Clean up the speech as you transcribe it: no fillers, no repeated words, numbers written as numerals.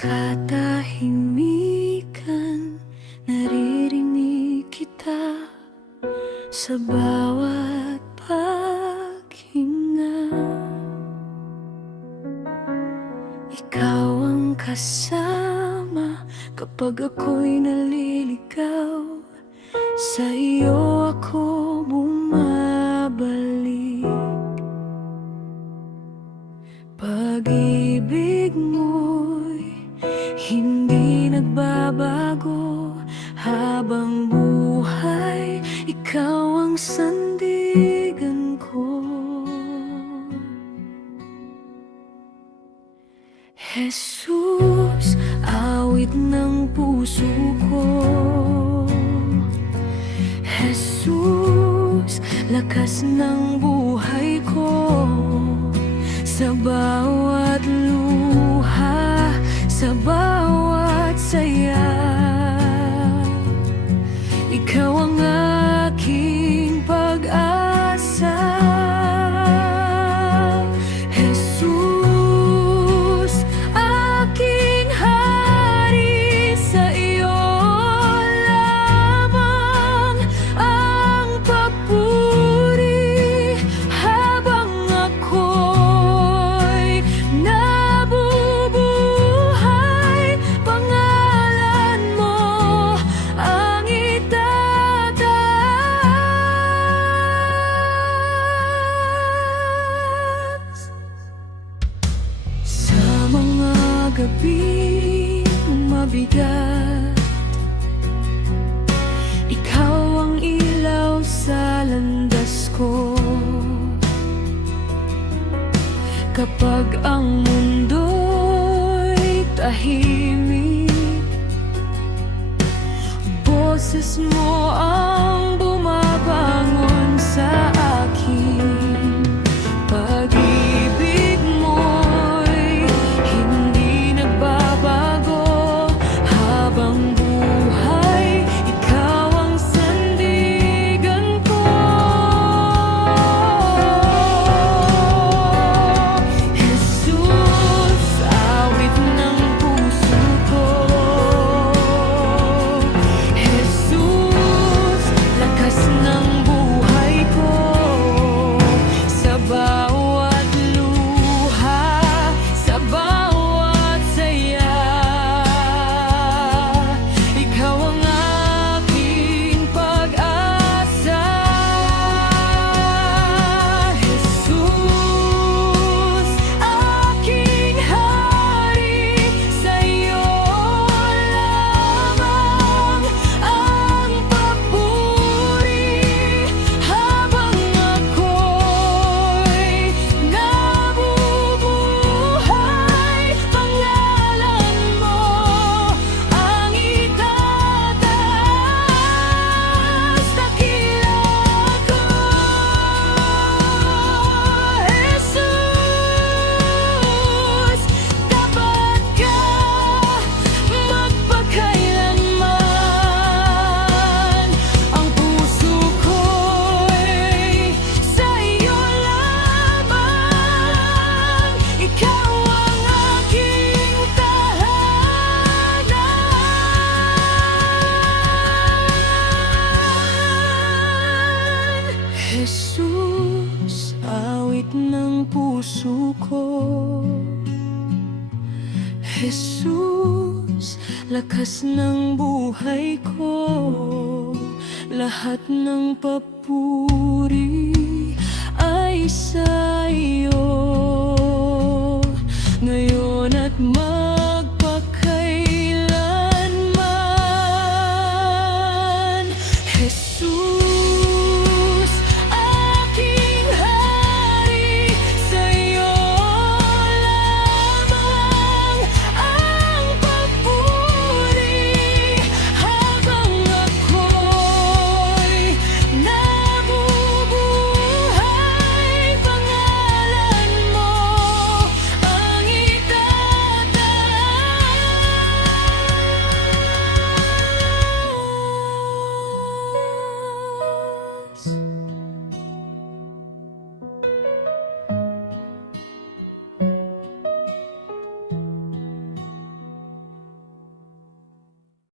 katahimikan, naririnig kita sa bawat paghinga. Ikaw ang kasama kapag ako'y naliligaw, sa iyo ako bumabalik. Pag-ibig mo'y hindi nagbabago, habang buhay ikaw ang sandigan ko. Jesus, awit ng puso ko. Jesus, lakas ng buhay ko. Sa bawat luha, sa bawat saya, ikaw ang aking pag-asa. Jesus, aking hari, sa iyo lamang ang papuri, habang ako'y nabubuhay. Pangalan mo ang itataas. Sa mga gabi mabigat, ikaw ang ilaw sa landas ko. Kapag ang mundo'y tahimik, boses mo ang bumabangon sa akin. Pag-ibig mo'y hindi nagbabago, habang buhay ikaw ang sandigan ko. Jesus, awit ng puso ko. Jesus, lakas ng buhay ko. Sa bawat luha, sa bawat saya, ikaw ang aking pag-asa. Jesus, aking hari, sa iyo lamang ang papuri, habang ako'y nabubuhay. Pangalan mo ang itataas. Dakila ko, Jesus, tapat ka magpakailanman. Ang puso ko'y sa iyo lamang. Ikaw ang aking tahanan. Jesus, awit ng puso ko. Jesus, lakas ng buhay ko. Lahat ng papuri ay sa iyo.